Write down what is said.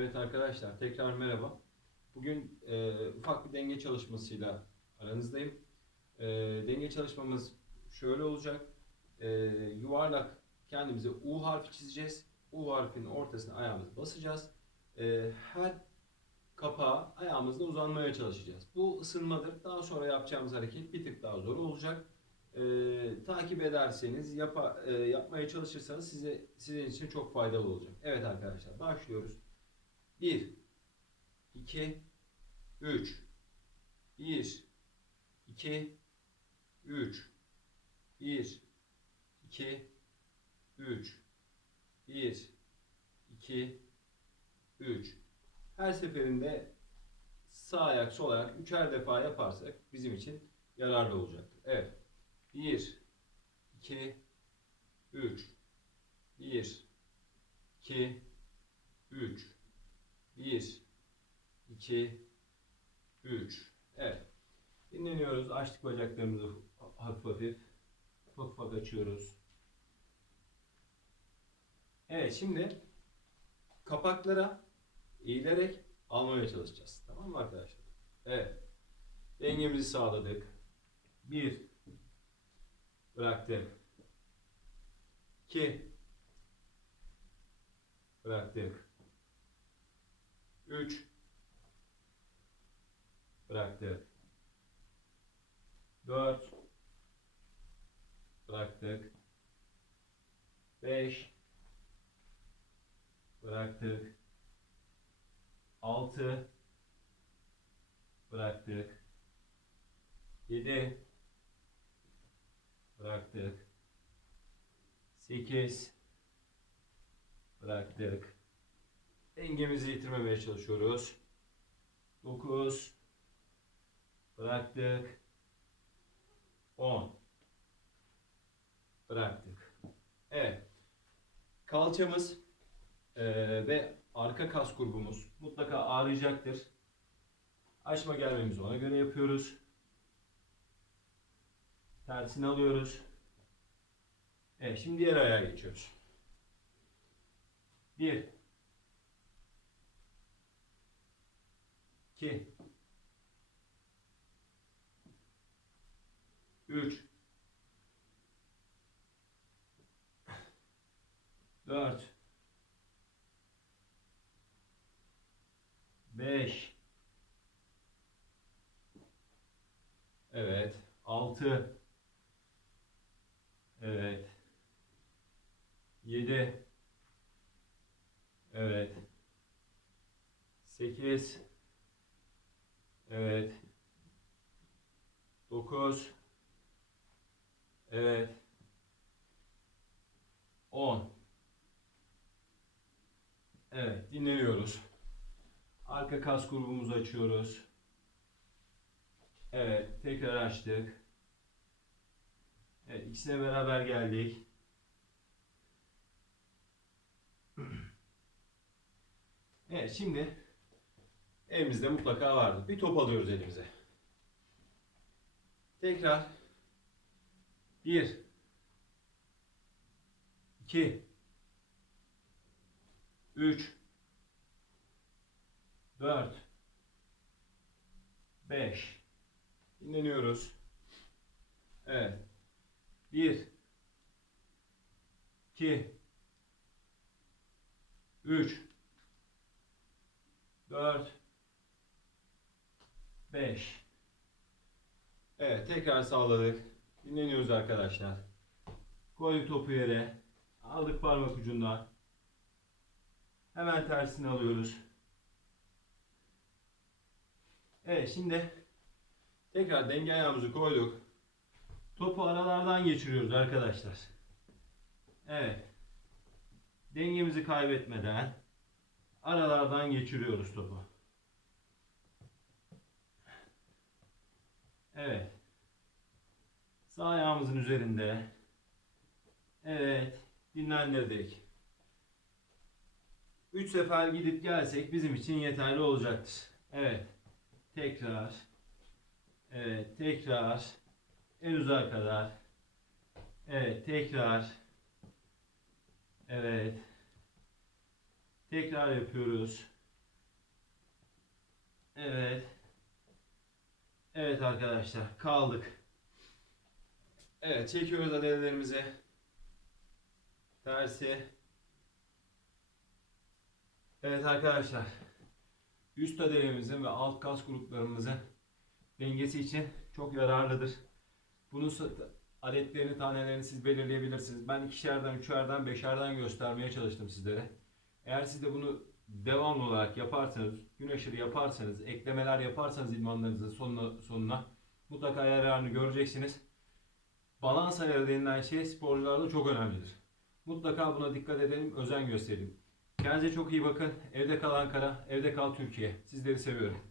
Evet arkadaşlar tekrar merhaba. Bugün e, ufak bir denge çalışmasıyla aranızdayım. E, denge çalışmamız şöyle olacak. E, yuvarlak kendimize U harfi çizeceğiz. U harfinin ortasına ayağımızı basacağız. E, her kapağa ayağımızla uzanmaya çalışacağız. Bu ısınmadır. Daha sonra yapacağımız hareket bir tık daha zor olacak. E, takip ederseniz, yapa, e, yapmaya çalışırsanız size sizin için çok faydalı olacak. Evet arkadaşlar başlıyoruz. 1 2 3 1 2 3 1 2 3 1 2 3 Her seferinde sağ ayak sol ayak üçer defa yaparsak bizim için yararlı olacaktır. Evet. 1 2 3 1 2 3 1 2 3 Evet. Dinleniyoruz. Açtık bacaklarımızı hafif hafif. Ufak ufak açıyoruz. Evet şimdi kapaklara eğilerek almaya çalışacağız. Tamam mı arkadaşlar? Evet. Dengemizi sağladık. Bir. Bıraktık. İki. Bıraktık. 3 bıraktık. 4 bıraktık. 5 bıraktık. 6 bıraktık. 7 bıraktık. 8 bıraktık. Dengemizi yitirmemeye çalışıyoruz. 9 bıraktık. 10 bıraktık. Evet. Kalçamız eee, ve arka kas grubumuz mutlaka ağrıyacaktır. Açma gelmemizi ona göre yapıyoruz. Tersini alıyoruz. Evet, şimdi diğer ayağa geçiyoruz. 1 2 3 4 5 Evet 6 Evet. 7 Evet. 8 Evet. 9 Evet. 10 Evet, dinleniyoruz. Arka kas grubumuzu açıyoruz. Evet, tekrar açtık. Evet, ikisine beraber geldik. Evet, şimdi Elimizde mutlaka vardır. Bir top alıyoruz elimize. Tekrar. Bir. iki, Üç. Dört. Beş. Dinleniyoruz. Evet. Bir. iki, Üç. Dört. 5 Evet tekrar sağladık. Dinleniyoruz arkadaşlar. Koyduk topu yere. Aldık parmak ucundan. Hemen tersini alıyoruz. Evet şimdi tekrar denge ayağımızı koyduk. Topu aralardan geçiriyoruz arkadaşlar. Evet. Dengemizi kaybetmeden aralardan geçiriyoruz topu. Evet. Sağ ayağımızın üzerinde. Evet. Dinlendirdik. 3 sefer gidip gelsek bizim için yeterli olacaktır. Evet. Tekrar. Evet. Tekrar. En uzağa kadar. Evet. Tekrar. Evet. Tekrar yapıyoruz. Evet. Evet arkadaşlar kaldık. Evet çekiyoruz adelelerimizi. Tersi. Evet arkadaşlar. Üst adelemizin ve alt kas gruplarımızın dengesi için çok yararlıdır. Bunun adetlerini, tanelerini siz belirleyebilirsiniz. Ben ikişerden, üçerden, beşerden göstermeye çalıştım sizlere. Eğer siz de bunu devamlı olarak yaparsanız, gün aşırı yaparsanız, eklemeler yaparsanız idmanlarınızın sonuna, sonuna mutlaka yararını göreceksiniz. Balans ayarı denilen şey sporcularda çok önemlidir. Mutlaka buna dikkat edelim, özen gösterelim. Kendinize çok iyi bakın. Evde kal Ankara, evde kal Türkiye. Sizleri seviyorum.